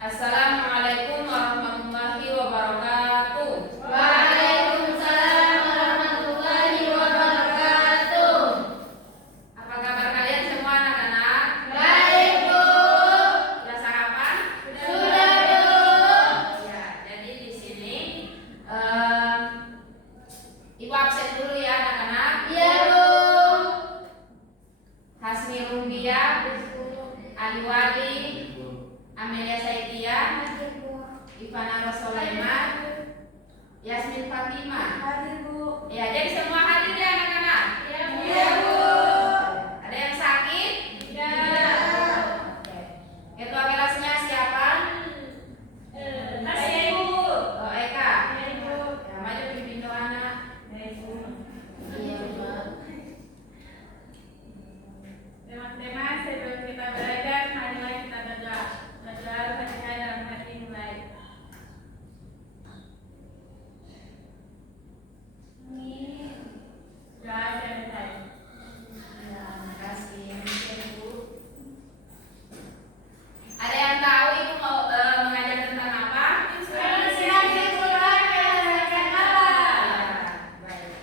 Assalamualaikum warahmatullahi wabarakatuh. Waalaikumsalam warahmatullahi wabarakatuh. Apa kabar kalian semua anak-anak? Baik, Bu. Sudah sarapan? Sudah, Bu. Ya, jadi di sini Ibu absen dulu ya anak-anak. Iya, Bu. Hasmi Rumbia, Ali Wali, Amelia Saidia, Ivana Rosolaiman, Yasmin Fatimah. Hadir, Bu. Ya, jadi semua hadir ya anak-anak. Iya, Bu. Ada yang sakit? Tidak. Oke. Ketua kelasnya siapa? Saya, Bu. Oh, Eka. Iya, Bu. Ya, maju pimpin doa anak. Iya, Bu. Teman-teman, sebelum kita belajar, marilah kita berdoa. Berdoa Fatihah dalam hati mulai. Doa selesai. Ya, terima kasih. Ibu. Ada yang tahu Ibu mau mengajar tentang apa? Inspirasi Quran yang berdasarkan alam. Ya, baik.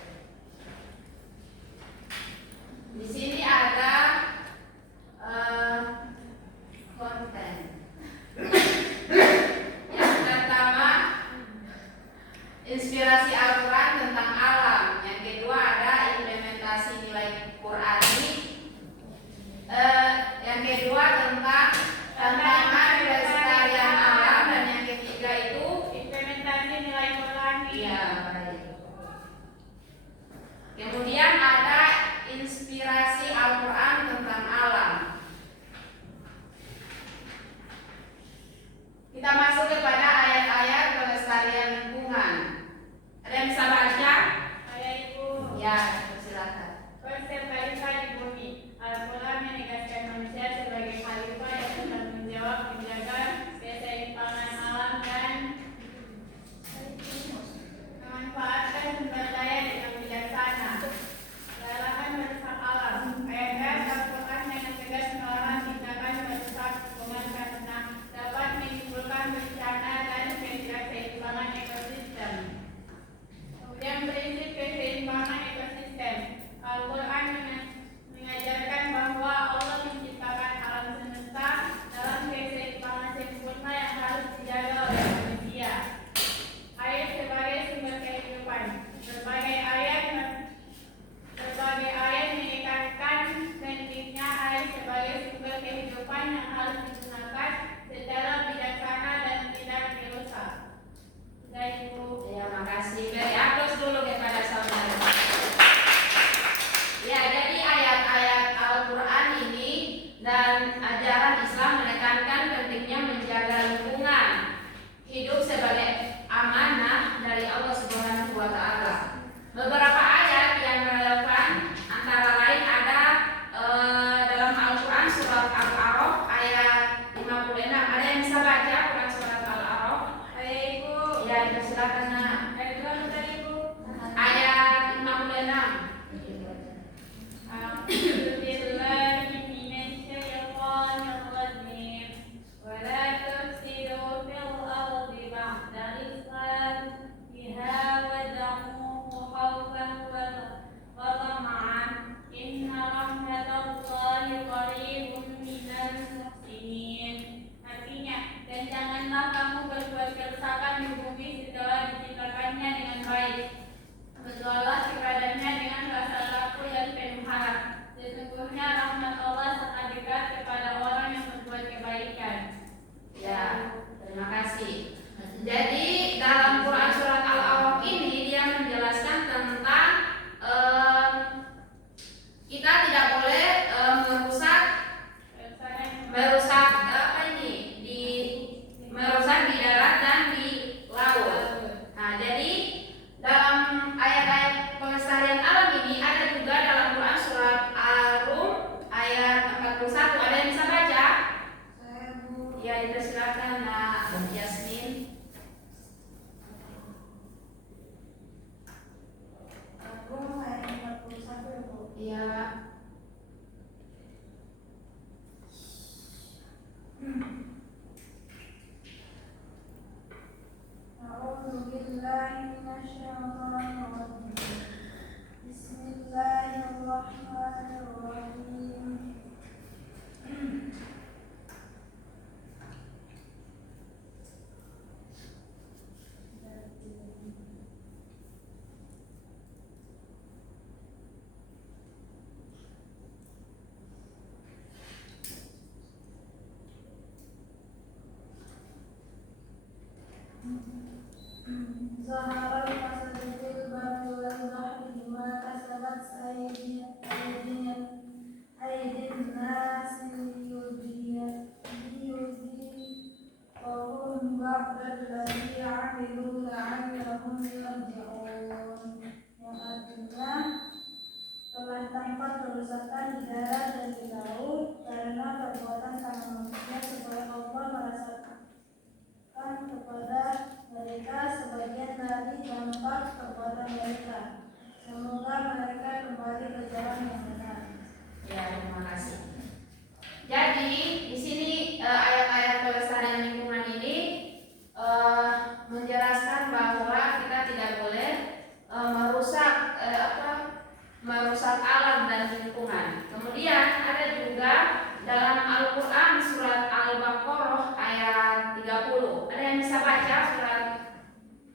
Di sini ada konten. Yang pertama, inspirasi Al-Quran tentang alam. Yang kedua ada implementasi nilai Qurani. Yang kedua tentang tantangan pelestarian alam, dan yang ketiga itu Implementasi nilai Quran. iya, baik. Kemudian ada inspirasi Al-Quran tentang alam. Kita masuk kepada ayat-ayat pelestarian lingkungan. Ada yang bisa baca? Saya Ibu. Ya, silakan. Konsep khalifah di bumi. Al-Quran menegaskan manusia sebagai khalifah yang bertanggung jawab menjaga keseimbangan alam dan memanfaatkan sumber daya dengan bijaksana. Larangan merusak alam. Ayat-ayat Al-Quran dengan tegas melarang tindakan merusak lingkungan karena dapat menimbulkan bencana dan ketidakseimbangan ekosistem. Kemudian prinsip keseimbangan ekosistem. Al-Quran mengajarkan bahwa Allah menciptakan alam semesta dalam keseimbangan sempurna yang harus dijaga oleh manusia. Air sebagai sumber kehidupan. Berbagai ayat menekankan pentingnya air sebagai sumber kehidupan yang harus digunakan secara bijaksana dan tidak dirusak. Sudah Ibu. Ya, makasih. Beri aplaus dulu kepada saudara. Ya, jadi ayat-ayat Al-Quran ini dan ajaran Islam menekankan pentingnya menjaga lingkungan hidup sebagai amanah dari Allah Subhanahu wa Ta'ala. Beberapa ayat yang relevan antara lain ada dalam Al-Quran surat Al-A'raf ayat 56. Ada yang bisa baca Quran surat Al-A'raf? Saya Ibu. Ya, silakan nak. Ayat berapa tadi Ibu? Ayat 56. أعوذ بالله من الشيطان الرجيم ولا تفسدوا في الأرض بعد إصلاحها وادعوه خوفا وطمعا إن رحمة الله قريب من المحسنين. Artinya, dan janganlah kamu berbuat kerusakan di bumi setelah diciptakannya dengan baik. Berdoalah kepadanya dengan rasa takut dan penuh harap. Sesungguhnya rahmat Allah sangat dekat kepada orang yang berbuat kebaikan. Ya, terima kasih. Jadi dalam Quran surat Al-A'raf ini dia menjelaskan tentang kita tidak boleh merusak apa ini merusak di darat dan di laut. Nah, jadi dalam ayat-ayat pelestarian alam ini ada juga dalam Quran surat Al-Rum ayat 41. Ada yang bisa baca? Saya, Bu. Ya, dipersilakan Nak Yasmin. Aku ayat 41, ya, Bu. Ya. billahi minasyaitonir rajim. Bismillahirrahmanirrahim. Zahara fasadil barri wal bahri bima kasabat aydin nas liyudhiqahum ba'dal ladzi 'amilu la'allahum yarji'un. Yang artinya telah tampak kerusakan di darat dan di laut karena perbuatan tangan manusia, supaya Allah merasakan kepada mereka sebagian dari dampak perbuatan mereka. Semoga mereka kembali ke jalan yang benar. Ya, terima kasih. Jadi di sini ayat-ayat kelestarian lingkungan ini menjelaskan bahwa kita tidak boleh merusak alam dan lingkungan. Kemudian ada juga dalam Al-Quran surat Al-Baqarah ayat 30. Ada yang bisa baca surat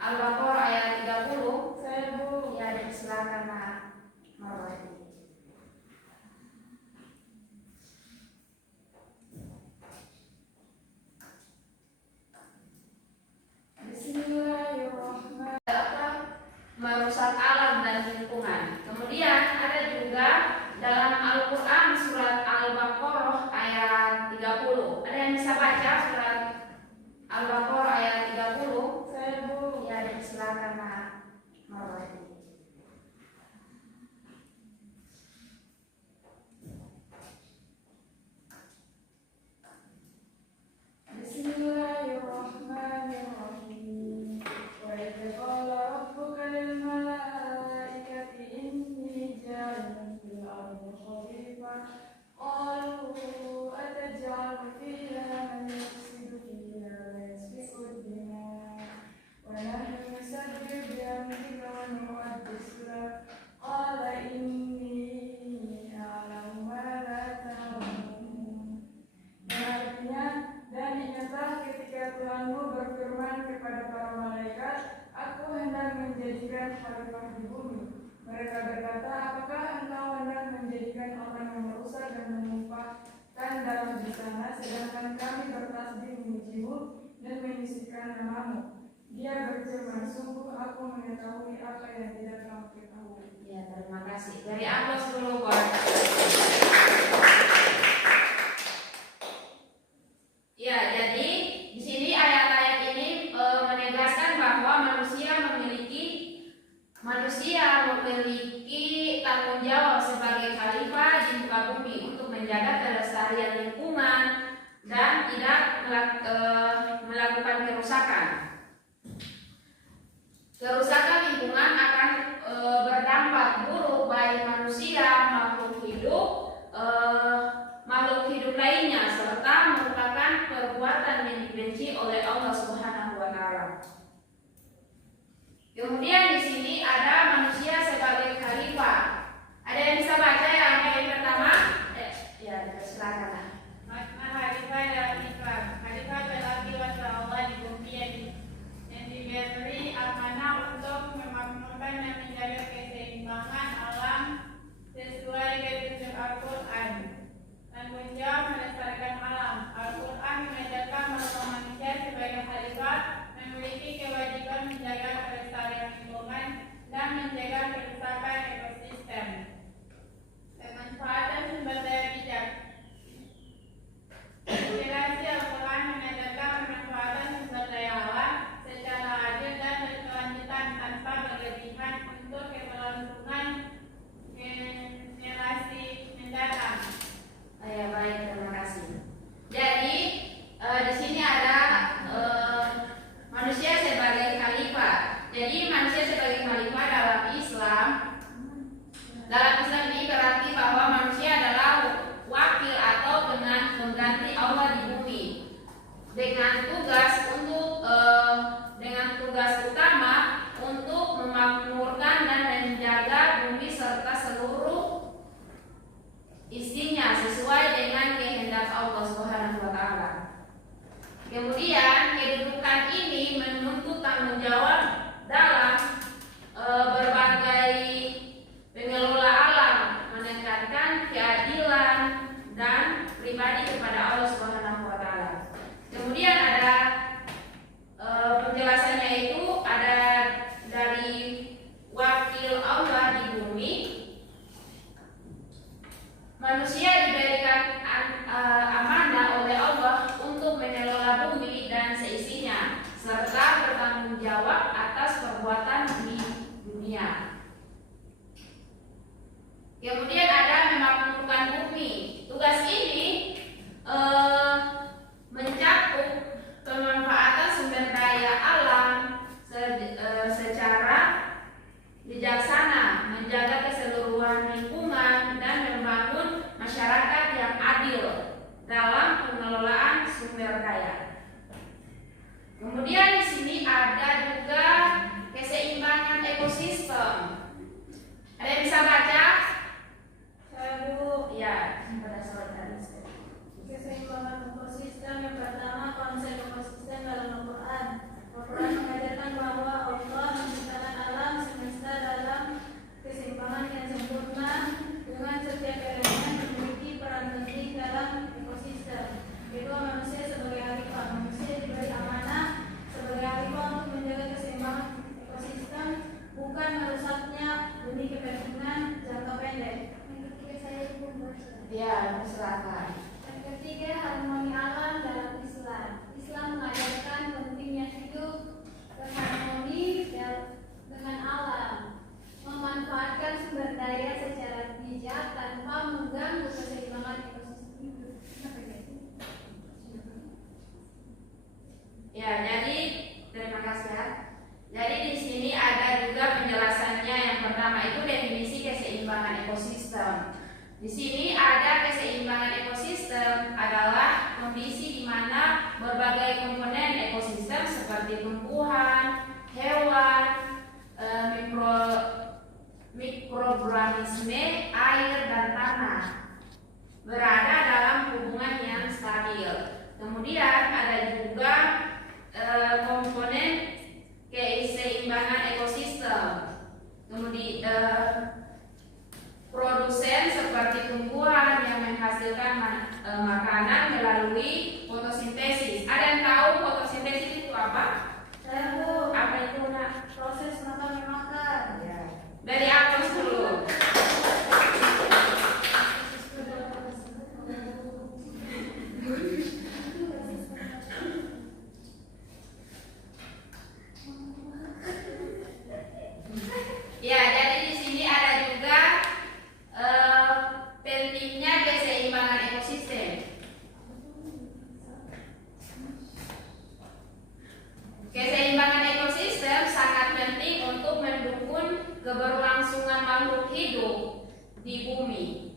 Al-Baqarah ayat 30? Saya Bu. Ya, silakan Pak Marwati. Bismillahirrahmanirrahim. Merusak alam dan lingkungan. Kemudian ada juga dalam Al-Quran surat Al-Baqarah ayat 30. Ada yang bisa baca surat Al-Baqarah ayat 30? Saya Bu. Ya, silakan Pak Marwati. Bismillahirrahmanirrahim. Wa idh qala rabbuka lil malaikati inni ja'ilun fil ardi khalifah qalu ataj'alu fiha man yufsidu fiha wa yasfiku ad-dima' wa nahnu nusabbihu bihamdika wa nuqaddisu lak qala inni a'lamu ma la ta'lamun. Artinya, dan ingatlah ketika Tuhanmu berfirman kepada para malaikat, Aku hendak menjadikan khalifah di bumi. Mereka berkata, apakah engkau hendak menjadikan orang yang merusak dan menumpahkan darah di sana, sedangkan kami bertasbih memujimu dan menyucikan namamu. Dia berfirman, sungguh aku mengetahui apa yang tidak kamu ketahui. Ya, terima kasih. Dari atas dulu, Pak. Ya, jadi di sini ayat-ayat ini menegaskan bahwa manusia memiliki tanggung jawab sebagai khalifah di muka bumi untuk menjaga kelestarian lingkungan dan tidak melakukan kerusakan. Kerusakan lingkungan akan berdampak buruk bagi manusia, makhluk hidup lainnya, serta merupakan perbuatan yang dibenci oleh Allah Subhanahu wa taala. Kemudian di sini ada manusia sebagai khalifah. Ada yang bisa baca yang pertama? Ya, silakan. Khalifah dalam Islam. Khalifah berarti wakil Allah di bumi yang diberi amanah untuk memakmurkan dan menjaga keseimbangan alam sesuai ketentuan Al-Quran. Tanggung jawab melestarikan alam. Al-Quran mengajarkan bahwa manusia sebagai khalifah memiliki kewajiban menjaga kelestarian lingkungan dan menjaga kerusakan ekosistem. Pemanfaatan sumber daya bijak. Inspirasi Al-Quran mengajarkan pemanfaatan sumber daya alam secara adil dan berkelanjutan tanpa berlebihan untuk keberlangsungan generasi mendatang. Ya, baik, terima kasih. Jadi di sini ada manusia sebagai khalifah. Jadi manusia sebagai khalifah dalam Islam ini berarti bahwa manusia adalah wakil atau dengan pengganti Allah di bumi dengan tugas utama sumber daya. Kemudian di sini ada juga keseimbangan ekosistem. Ada yang bisa baca? Saya Bu. Ya, pada surat tadi. Keseimbangan ekosistem yang pertama, konsep ekosistem dalam Al-Quran. Al-Quran mengajarkan bahwa Allah menciptakan alam semesta dalam keseimbangan yang sempurna dengan setiap elemen memiliki peran penting dalam ekosistem. Kedua, manusia sebagai khalifah. Manusia diberi amanah sebagai khalifah untuk menjaga keseimbangan ekosistem, bukan merusaknya demi kepentingan jangka pendek. Yang ketiga, saya Ya, silakan. Yang ketiga, harmoni alam dalam Islam. Islam mengajarkan pentingnya hidup berharmoni dengan alam, memanfaatkan sumber daya secara bijak tanpa mengganggu keseimbangan ekosistem. Ya, jadi terima kasih ya. Jadi di sini ada juga penjelasannya. Yang pertama itu definisi keseimbangan ekosistem. Di sini ada keseimbangan ekosistem adalah kondisi di mana berbagai komponen ekosistem seperti tumbuhan, hewan, mikroorganisme, air dan tanah berada dalam hubungan yang stabil. Kemudian ada juga komponen keseimbangan ekosistem. Kemudian produsen seperti tumbuhan yang menghasilkan makanan melalui fotosintesis. Ada yang tahu fotosintesis itu apa? Saya Bu. Apa itu nak? Proses makan. Ya. Dari atas dulu. Ya, jadi di sini ada juga pentingnya keseimbangan ekosistem. Keseimbangan ekosistem sangat penting untuk mendukung keberlangsungan makhluk hidup di bumi.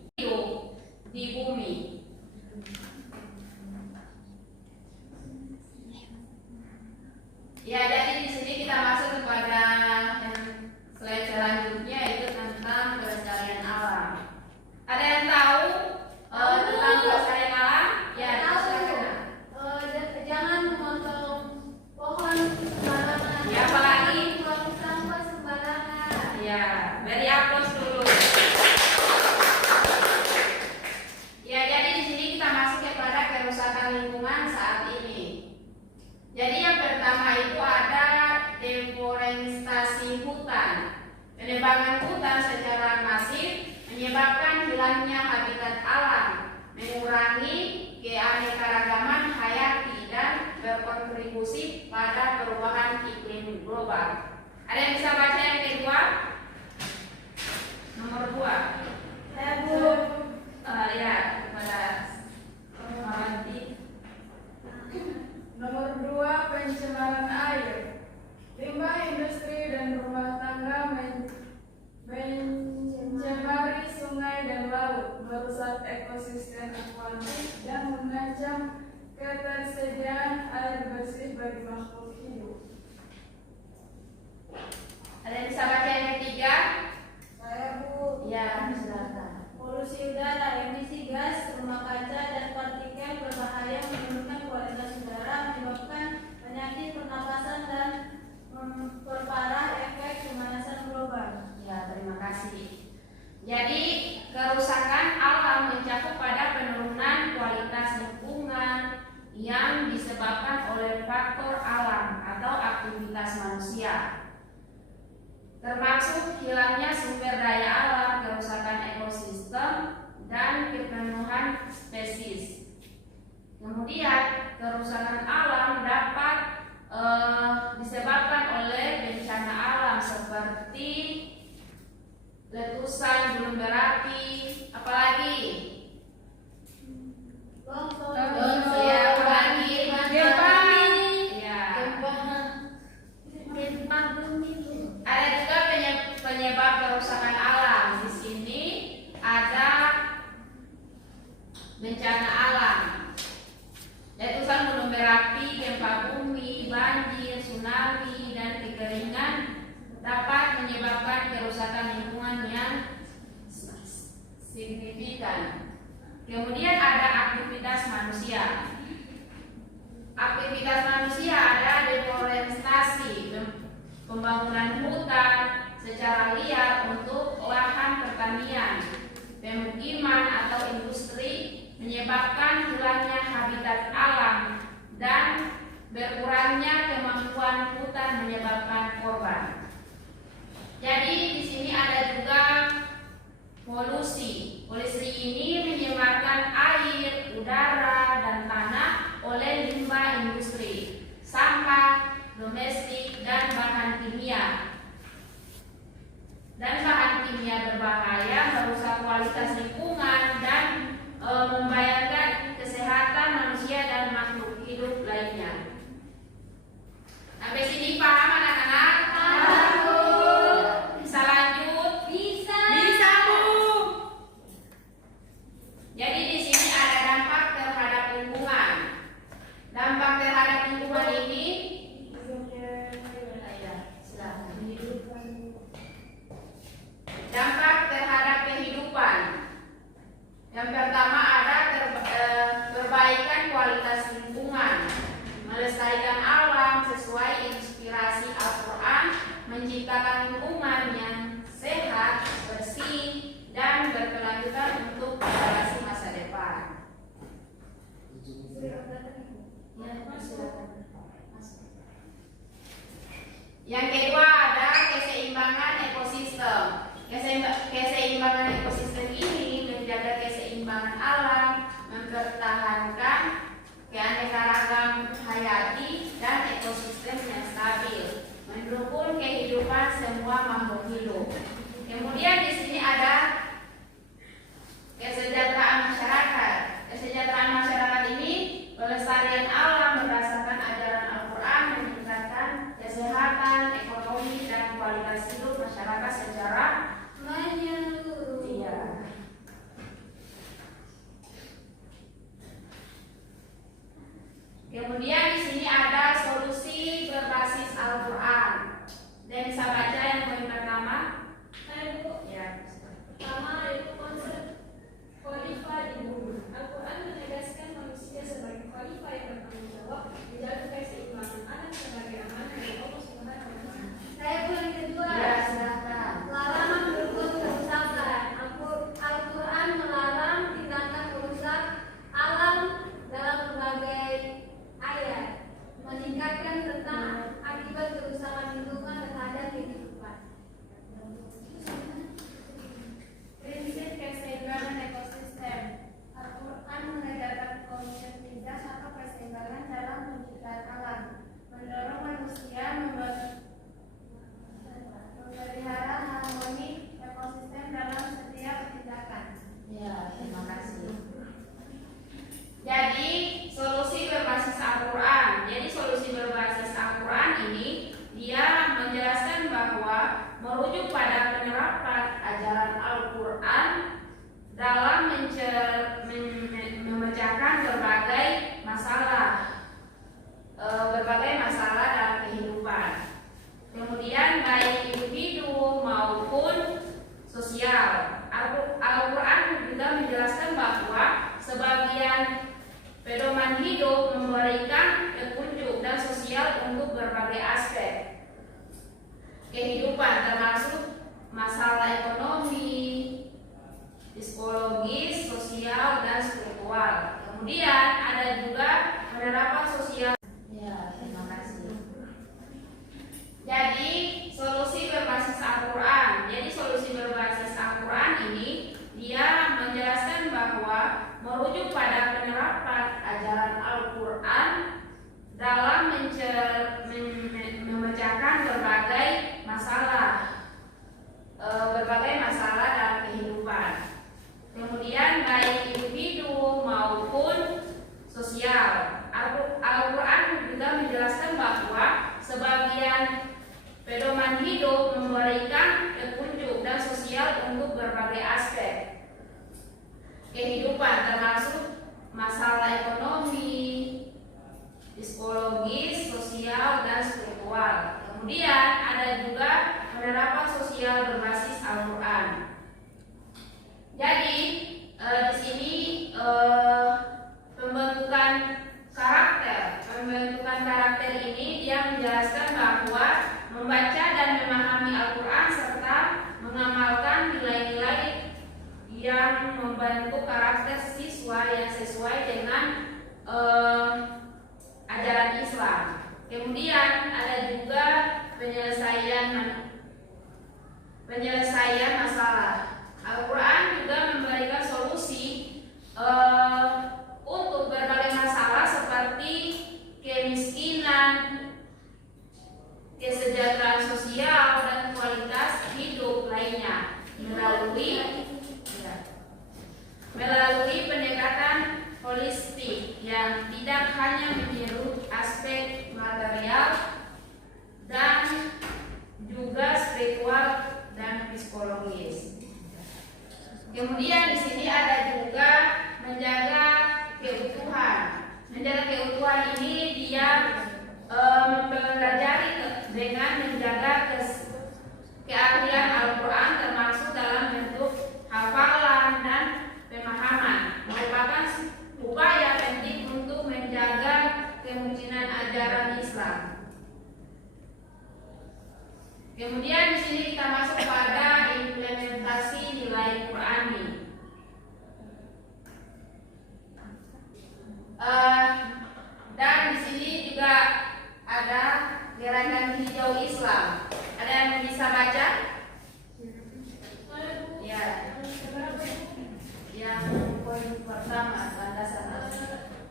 Ya, jadi di sini kita masuk kepada yang slide selanjutnya, yaitu tentang kelestarian alam. Ada yang tahu tentang kelestarian alam? Ya, silakan. Jangan memotong pohon sembarangan. Ya, apalagi? Buang sampah sembarangan. Ya, beri aplaus dulu. Ya, jadi di sini kita masuk kepada kerusakan lingkungan saat ini. Jadi yang pertama itu ada deforestasi hutan. Penebangan hutan secara masif menyebabkan hilangnya habitat alam, mengurangi keanekaragaman hayati dan berkontribusi pada perubahan iklim global. Ada yang bisa baca yang kedua? Nomor 2. Saya Bu. Ya, kepada Maranti. Nomor 2, pencemaran air. Limbah industri dan rumah tangga mencemari sungai dan laut, merusak ekosistem akuatik dan mengancam ketersediaan air bersih bagi makhluk hidup. Ada yang bisa baca yang ketiga? Saya Bu. Ya, silakan. Polusi udara, emisi gas rumah kaca dan partikel berbahaya menurunkan kualitas udara, menyebabkan penyakit pernapasan dan memperparah efek pemanasan global. Ya, terima kasih. Jadi, kerusakan alam mencakup pada penurunan kualitas lingkungan yang disebabkan oleh faktor alam atau aktivitas manusia, termasuk hilangnya sumber daya alam, kerusakan ekosistem, dan kepenuhan spesies. Kemudian, kerusakan alam dapat disebabkan oleh bencana alam seperti letusan gunung berapi, apalagi? Ya, apalagi? Gempa bumi. Ada juga penyebab kerusakan alam. Di sini ada bencana alam, letusan gunung pendidikan. Kemudian ada aktivitas manusia. Aktivitas manusia ada deforestasi, pembangunan hutan secara liar untuk lahan pertanian, pemukiman atau industri menyebabkan hilangnya habitat alam dan berkurangnya kemampuan hutan menyebabkan korban. Jadi di sini ada juga polusi. Polusi ini menyebarkan air, udara, dan tanah oleh limbah industri, sampah domestik, dan bahan kimia. Dan bahan kimia berbahaya merusak kualitas lingkungan dan membahayakan kesehatan manusia dan makhluk hidup lainnya. Sampai sini paham anak-anak? Bisa lanjut? Bisa. Bisa, Bu. Jadi di sini ada dampak terhadap lingkungan. Dampak terhadap lingkungan ini, silakan. Dampak terhadap kehidupan. Yang pertama ada perbaikan kualitas lingkungan, melestarikan alam sesuai inspirasi Al-Quran, menciptakan lingkungan yang sehat, bersih, dan berkelanjutan untuk generasi masa depan. Yang kedua ada keseimbangan ekosistem. Keseimbangan ekosistem ini menjaga keseimbangan alam, mempertahankan keanekaragaman hayati dan ekosistem yang stabil, mendukung kehidupan semua makhluk hidup. Kemudian di sini ada kesejahteraan masyarakat. Kesejahteraan masyarakat ini pelestarian alam berdasarkan ajaran Al-Quran, meningkatkan kesehatan, ekonomi, dan kualitas hidup masyarakat secara menyeluruh. Iya. Kemudian di sini ada solusi berbasis Al-Quran. Dan bisa baca yang poin pertama? Ya. Pertama yaitu konsep khalifah di bumi. Al-Quran menegaskan manusia sebagai khalifah yang bertanggung jawab menjaga keseimbangan alam sebagai amanah dari Allah Subhanahu wa Ta'ala. Saya poin kedua. Ya, silakan. Larangan berbuat kerusakan. Al-Quran melarang tindakan merusak alam dalam berbagai ayat, meningkatkan tentang akibat kerusakan lingkungan terhadap kehidupan. Prinsip keseimbangan ekosistem. Al-Quran menegaskan konsep midas atau keseimbangan dalam penciptaan alam, mendorong manusia memelihara harmoni ekosistem dalam setiap tindakan. Ya, terima kasih. Jadi solusi berbasis Al-Quran. Jadi solusi berbasis Al-Quran ini dia menjelaskan bahwa merujuk pada penerapan ajaran Al-Quran dalam memecahkan berbagai masalah dalam kehidupan. Kemudian baik individu maupun sosial. Al-Quran juga menjelaskan bahwa sebagian pedoman hidup memberikan petunjuk dan sosial untuk berbagai aspek kehidupan, termasuk masalah ekonomi, psikologis, sosial, dan spiritual. Kemudian ada juga penerapan sosial. Ya, terima kasih. Jadi solusi berbasis Al-Quran. Jadi solusi berbasis Al-Quran ini dia menjelaskan bahwa merujuk pada penerapan ajaran Al-Quran dalam memecahkan berbagai masalah dalam kehidupan. Kemudian baik individu maupun sosial. Al-Quran dia menjelaskan bahwa membaca dan memahami Al-Quran serta mengamalkan nilai-nilai yang membentuk karakter siswa yang sesuai dengan ajaran Islam. Kemudian ada juga penyelesaian masalah. Al-Quran juga memberikan solusi untuk berbagai masalah seperti kemiskinan, kesejahteraan sosial, dan kualitas hidup lainnya melalui pendekatan holistik yang tidak hanya menyerut aspek material dan juga spiritual dan psikologis. Kemudian di sini ada juga menjaga keutuhan. Menjaga keutuhan ini dia mempelajari dengan menjaga keahlian Al-Quran termasuk dalam bentuk hafalan dan pemahaman, merupakan upaya penting untuk menjaga kemungkinan ajaran Islam. Kemudian di sini kita masuk pada implementasi nilai Qurani. Dan di sini juga ada gerakan hijau Islam. Ada yang bisa baca? Ya. Yang poin pertama, landasan.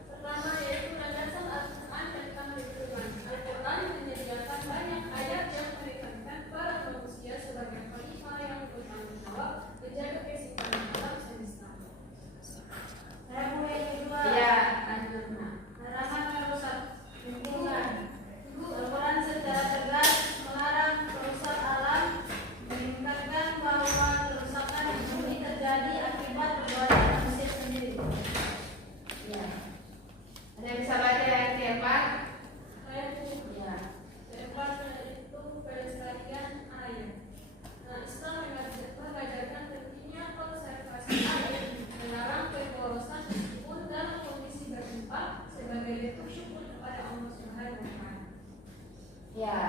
Pertama yaitu landasan Al-Quran dan kehidupan. Al-Quran menyediakan banyak ayat yang menekankan para manusia sebagai khalifah yang bertanggung jawab menjaga keseimbangan alam semesta. Yang kedua, Ya, lanjut. larangan merusak lingkungan. Al-Quran secara tegas melarang merusak alam, mengingatkan bahwa kerusakan bumi terjadi akibat perbuatan manusia sendiri. Ya. Ada yang bisa baca yang keempat? Ayat Ya. keempat yaitu pelestarian air. Nah, Islam mengajarkan pentingnya konservasi air, melarang pemborosan meskipun dalam kondisi berlimpah sebagai bentuk syukur kepada Allah Subhanahu wa Ta'ala. Ya.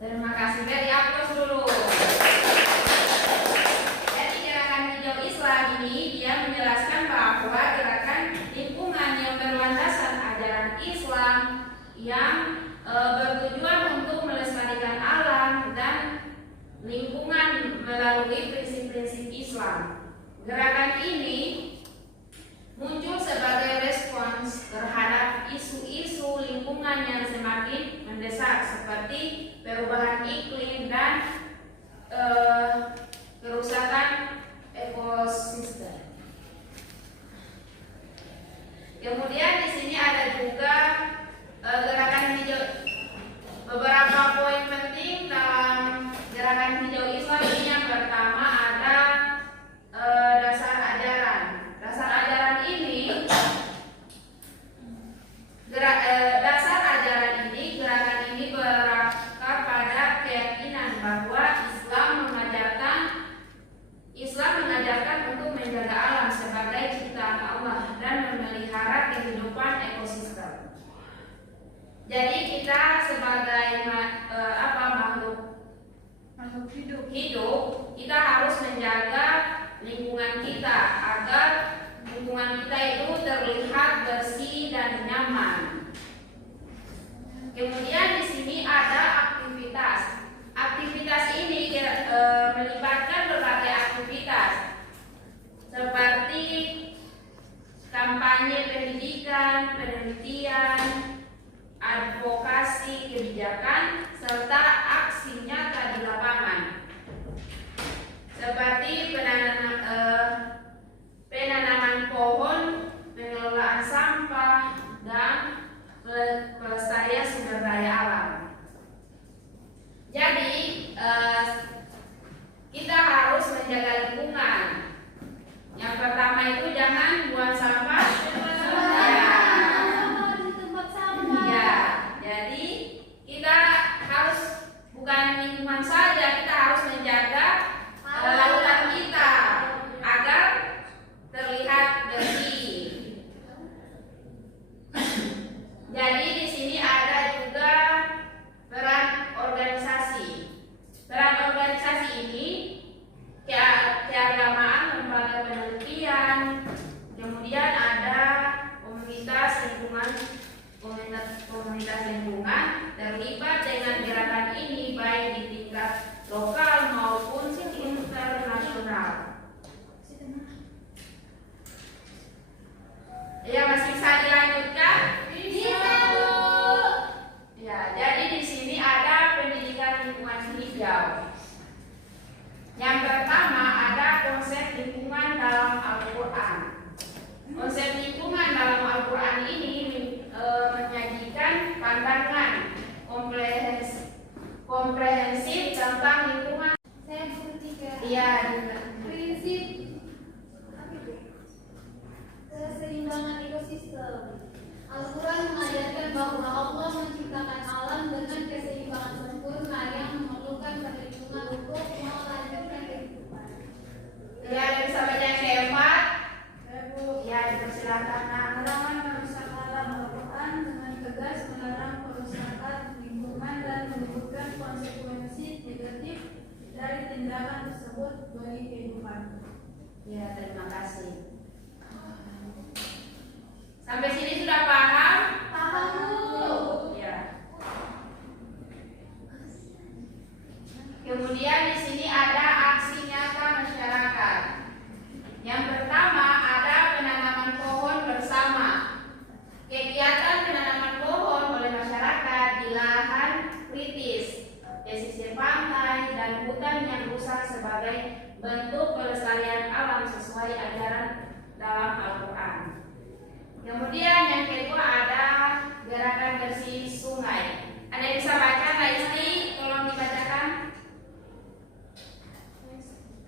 Terima kasih. Biar dihapus dulu. Jadi gerakan hijau Islam ini dia menjelaskan bahwa gerakan lingkungan yang berlandasan ajaran Islam yang bertujuan untuk melestarikan alam dan lingkungan melalui prinsip-prinsip Islam. Gerakan ini muncul sebagai respons terhadap isu-isu lingkungan yang semakin mendesak seperti perubahan iklim dan kerusakan ekosistem. Kemudian di sini ada juga gerakan hijau. Beberapa poin penting dalam gerakan hijau Islam ini yang pertama ada dasar ajaran. Dasar ajaran ini dasar ajaran ini gerakan ini berakar pada keyakinan bahwa Islam mengajarkan untuk menjaga alam sebagai ciptaan Allah dan memelihara kehidupan ekosistem. Jadi kita sebagai makhluk hidup, kita harus menjaga lingkungan kita agar lingkungan kita itu terlihat bersih dan nyaman. Kemudian di sini ada aktivitas. Aktivitas ini melibatkan berbagai aktivitas seperti kampanye pendidikan, penelitian, advokasi kebijakan, serta aksi nyata di lapangan seperti penanaman pohon, pengelolaan sampah, dan pelestarian sumber daya alam. Jadi kita harus menjaga lingkungan. Yang pertama itu jangan buang sampah. Ya, jadi kita harus komunitas lingkungan terlibat dengan gerakan ini baik di tingkat lokal maupun internasional. Ya, masih bisa dilanjutkan? Bisa, Bu. Ya, jadi di sini ada pendidikan lingkungan hijau. Yang pertama ada konsep lingkungan dalam Al-Quran. Konsep lingkungan dalam Al-Quran ini menyajikan pandangan komprehensif tentang lingkungan. Saya buku 3. Iya, Prinsip keseimbangan ekosistem. Al-Quran mengajarkan bahwa Allah menciptakan alam dengan keseimbangan sempurna yang memerlukan perlindungan untuk melanjutkan kehidupan. ya, ada bisa baca yang keempat. Bu. Ya, dipersilakan. Nah, Larangan merusak alam. Al-Quran dengan tegas melarang perusakan lingkungan dan menyebutkan konsekuensi negatif dari tindakan tersebut bagi kehidupan. ya, terima kasih. Sampai sini sudah paham? Paham, Bu. Ya. Kemudian di sini ada aksi nyata masyarakat. Yang pertama ada penanaman pohon bersama. Kegiatan penanaman pohon oleh masyarakat di lahan kritis, pesisir pantai dan hutan yang rusak sebagai bentuk pelestarian alam sesuai ajaran dalam Al-Quran. Kemudian yang kedua ada gerakan bersih sungai. Ada yang bisa baca, Mbak Isti? Tolong dibacakan.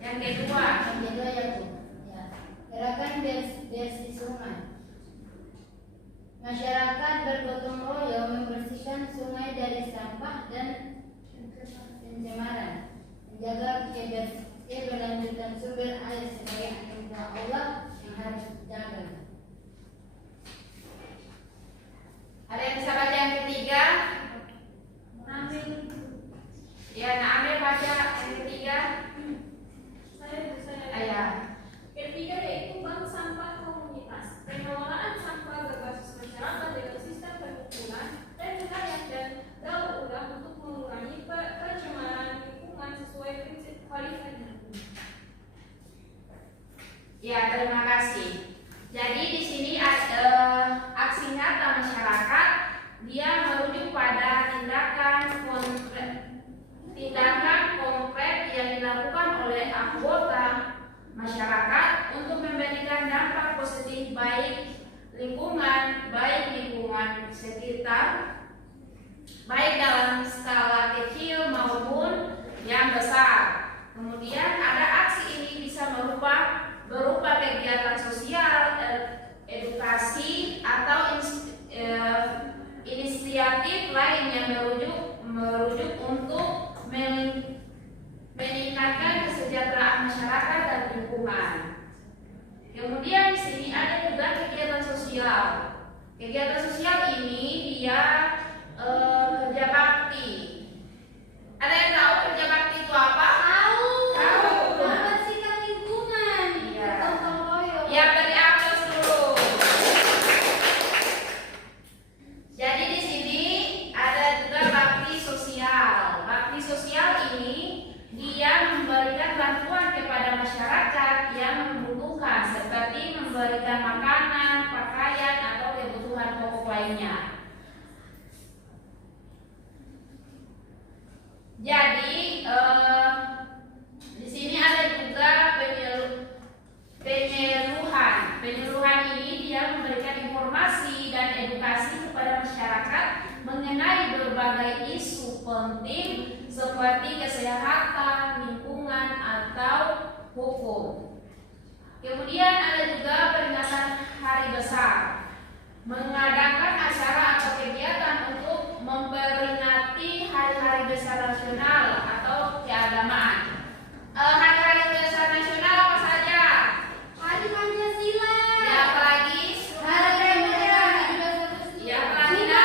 Yang kedua. Ya, Bu. Ya. Gerakan bersih sungai. Masyarakat bergotong royong membersihkan sungai dari sampah dan pencemaran, menjaga keberlanjutan sumber air sebagai anugerah Allah yang harus dijaga. Ada yang bisa baca yang ketiga? Amin. Ya, nah ambil baca yang ketiga. Saya Ayah. Ketiga yaitu bank sampah komunitas, pengelolaan sampah berbasis masyarakat dengan sistem terkumpulan dan nelayan dan daur ulang untuk mengurangi pencemaran lingkungan sesuai prinsip khalifah. Ya, terima kasih. Jadi di sini aksi nyata masyarakat dia merujuk pada tindakan konkret yang dilakukan oleh anggota masyarakat untuk memberikan dampak positif baik lingkungan sekitar, baik dalam skala kecil maupun yang besar. Kemudian ada aksi ini bisa berupa kegiatan sosial, edukasi atau inisiatif lain yang merujuk untuk meningkatkan kesejahteraan masyarakat dan lingkungan. Kemudian di sini ada juga kegiatan sosial. Kegiatan sosial ini dia kerja bakti. Ada yang tahu kerja bakti itu apa? Tahu. Tahu. Membersihkan lingkungan. Iya. Gotong royong. Ya, beri aplaus dulu. Jadi di sini ada juga bakti sosial. Bakti sosial ini dia memberikan bantuan kepada masyarakat yang membutuhkan, seperti memberikan makanan, pakaian, atau kebutuhan pokok lainnya. Jadi di sini ada juga penyuluhan. Penyuluhan ini dia memberikan informasi dan edukasi kepada masyarakat mengenai berbagai isu penting seperti kesehatan, lingkungan, atau hukum. Kemudian ada juga peringatan hari besar, mengadakan acara atau kegiatan untuk memperingati hari-hari besar nasional atau keagamaan. Hari-hari besar nasional apa saja? Hari Pancasila. Ya, apalagi? Hari kemerdekaan 17 Ya, apalagi? Ya.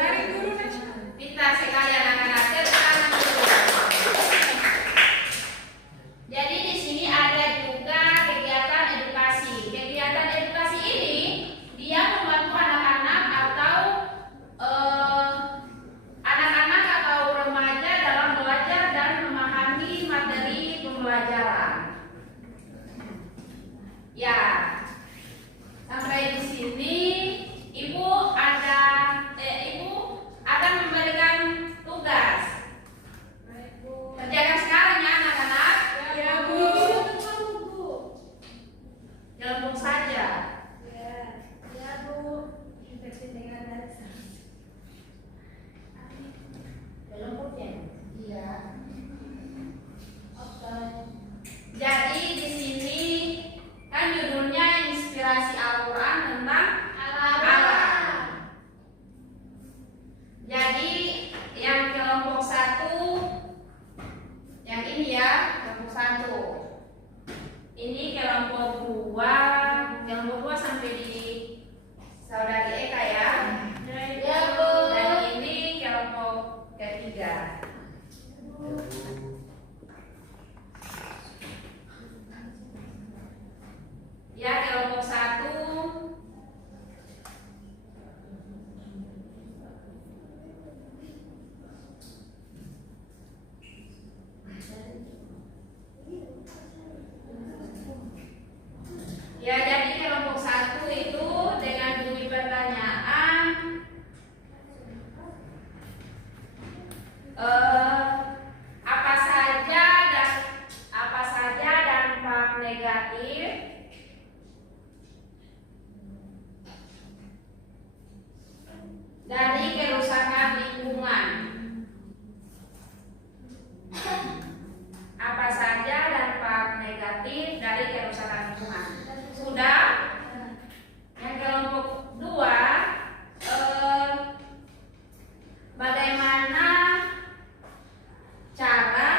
Hari Guru Nasional. Pintar sekali anak-anak. Tepuk tangan dulu. Jadi di sini ada juga kegiatan edukasi. Kegiatan edukasi ini dia dari kerusakan lingkungan. Apa saja dampak negatif dari kerusakan lingkungan? Sudah. Yang kelompok 2, bagaimana cara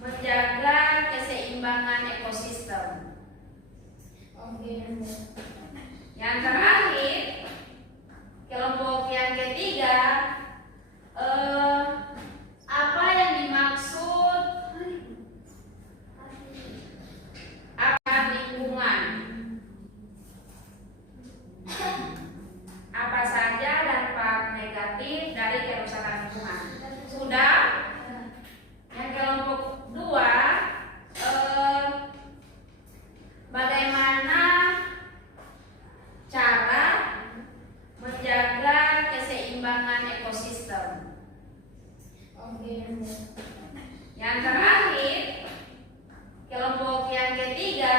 menjaga keseimbangan ekosistem? Yang terakhir, kelompok yang ketiga, apa yang dimaksud apa lingkungan? Apa saja dampak negatif dari kerusakan lingkungan? Sudah. Yang kelompok 2, bagaimana cara menjaga keseimbangan ekosistem? Yang terakhir, kelompok yang ketiga,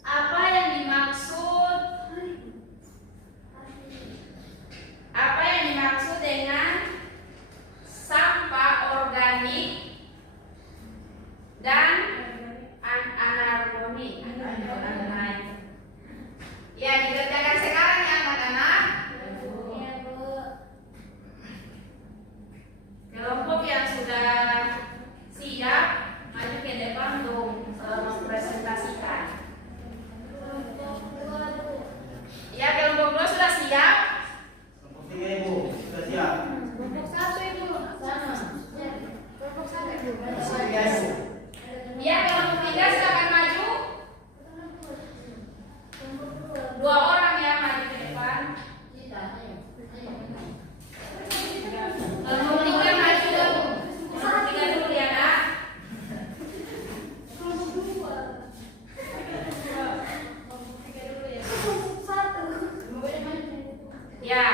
apa yang dimaksud dengan sampah organik dan anorganik? Ya, dikerjakan sekarang ya anak-anak. Kelompok yang sudah siap maju ke depan untuk mempresentasikan. Ya, kelompok 2 sudah siap. Kelompok 3 Ibu, sudah siap. Kelompok 1 Ibu, sama. Kelompok 1 Ibu. Iya Ibu. Ya, kelompok 3 silakan maju. 2 orang ya maju ke depan. Kelompok 3 maju dulu. Kelompok 3 dulu ya, Nak. Ya,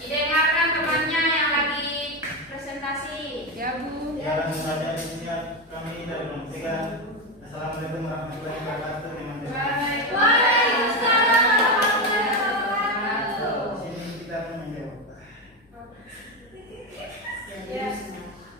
didengarkan temannya yang lagi presentasi. Ya, Bu. Ya, langsung saja di sini kami dari kelompok 3. Assalamualaikum warahmatullahi wabarakatuh teman-teman. Waalaikumsalam warahmatullahi wabarakatuh. Di sini kita akan menjawab Ya.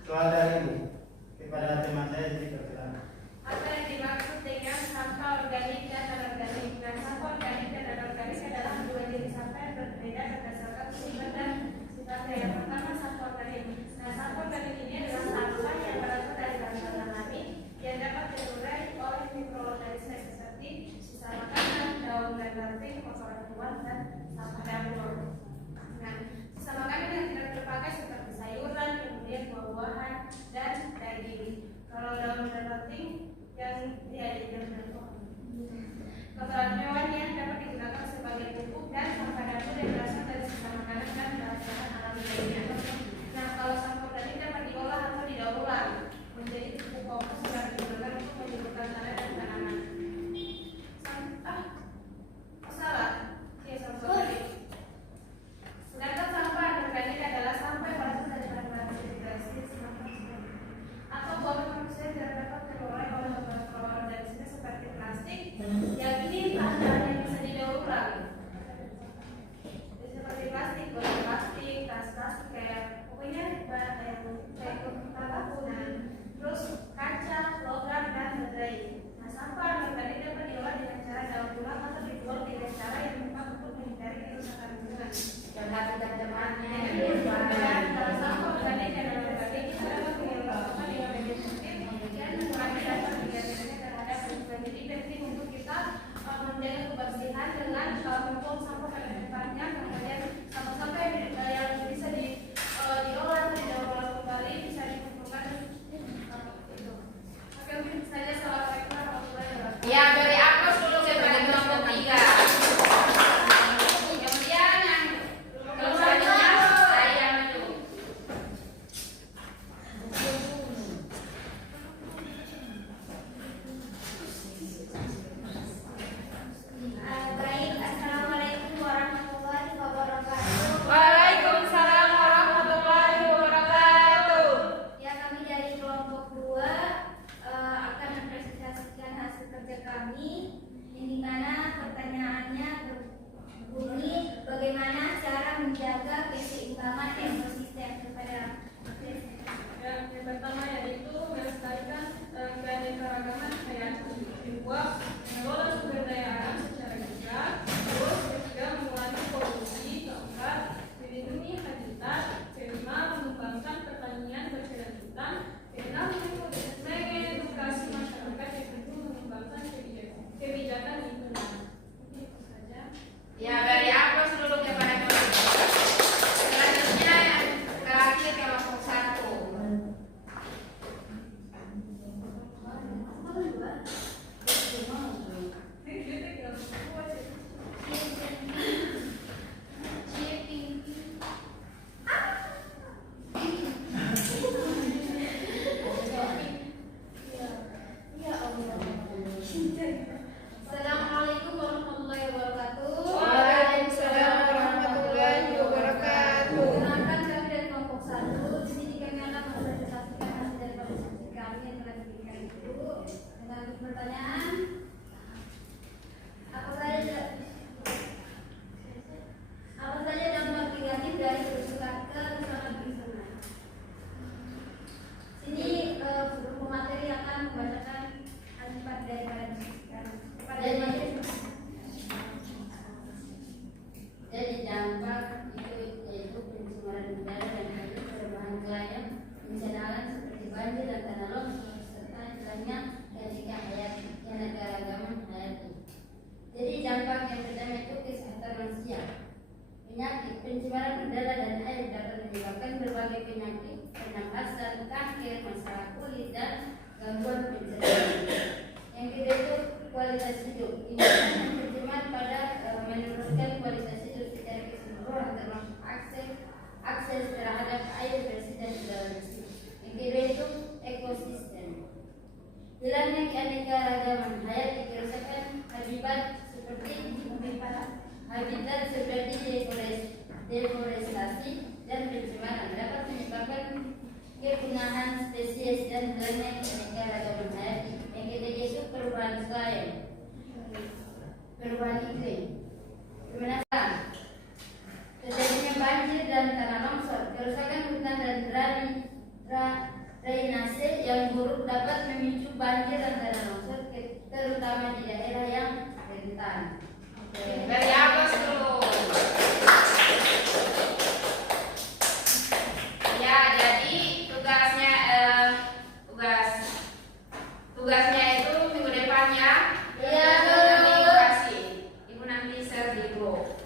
soal dari Ibu kepada teman saya jadi pertanyaan. Apa yang dimaksud dengan sampah organik dan anorganik? Nah, sampah organik dan anorganik adalah dua jenis sampah yang berbeda berdasarkan sumber dan sifatnya. Yang pertama, sampah organik. Nah, sampah organik ini adalah sampah yang berasal dari bahan alami yang dapat diurai oleh mikroorganisme seperti sisa makanan, daun dan ranting, kotoran hewan, dan sampah dapur. Nah, sisa makanan yang tidak terpakai seperti sayuran, kemudian buah-buahan, dan daging. Kalau daun dan ranting yang diajarkan kotoran hewan yang dapat digunakan sebagai pupuk dan sampah dapur yang berasal dari sisa makanan dan bahan alami lainnya. Nah, kalau sampah organik dapat diolah atau didaur ulang menjadi pupuk kompos yang digunakan untuk menyuburkan tanah dan tanaman. Salah. Ya, sampah organik. Sedangkan sampah anorganik adalah sampah yang berasal dari bahan-bahan dehidrasi atau buangan manusia yang tidak dapat terurai oleh mikroorganisme seperti plastik. Yang ini bahan-bahan yang bisa didaur ulang. Ya, dari amplos dulu kepada kelompok. Selanjutnya yang terakhir kelompok 1. Assalamualaikum warahmatullahi wabarakatuh. Waalaikumsalam warahmatullahi wabarakatuh. Perkenalkan kami dari kelompok 1. Di sini kami akan mempresentasikan hasil dari presentasi kami yang telah diberikan itu dengan pertanyaan apa saja dampak negatif dari bersurat ke misalkan bersama. Sini guru materi akan membacakan akibat daripada diskusi kami. Jadi dampak itu yaitu pencemaran udara dan air, perubahan iklim, bencana alam seperti banjir dan tanah longsor serta hilangnya ketika keanekaragaman hayati. Jadi dampak yang pertama itu kesehatan manusia. Penyakit pencemaran udara dan air dapat menyebabkan berbagai penyakit pernapasan, kanker, masalah kulit dan gangguan pencernaan. Yang kedua itu kualitas hidup. Ini akan berteman pada menurunkan kualitas hidup secara keseluruhan termasuk akses terhadap air bersih dan udara bersih. Yang kedua itu ekosistem. Hilangnya keanekaragaman hayati, kerusakan habitat seperti deforestasi dan pencemaran dapat menyebabkan kepunahan spesies dan hilangnya keanekaragaman hayati. Yang ketiga itu perubahan iklim. Kemenasan, terjadinya banjir dan tanah longsor, kerusakan hutan dan drainase yang buruk dapat memicu banjir dan tanah longsor, terutama di daerah yang rentan. Dari amplos dulu. Ya, jadi tugasnya itu minggu depan ya. Iya, Ibu nanti kasih. Ibu nanti share di grup.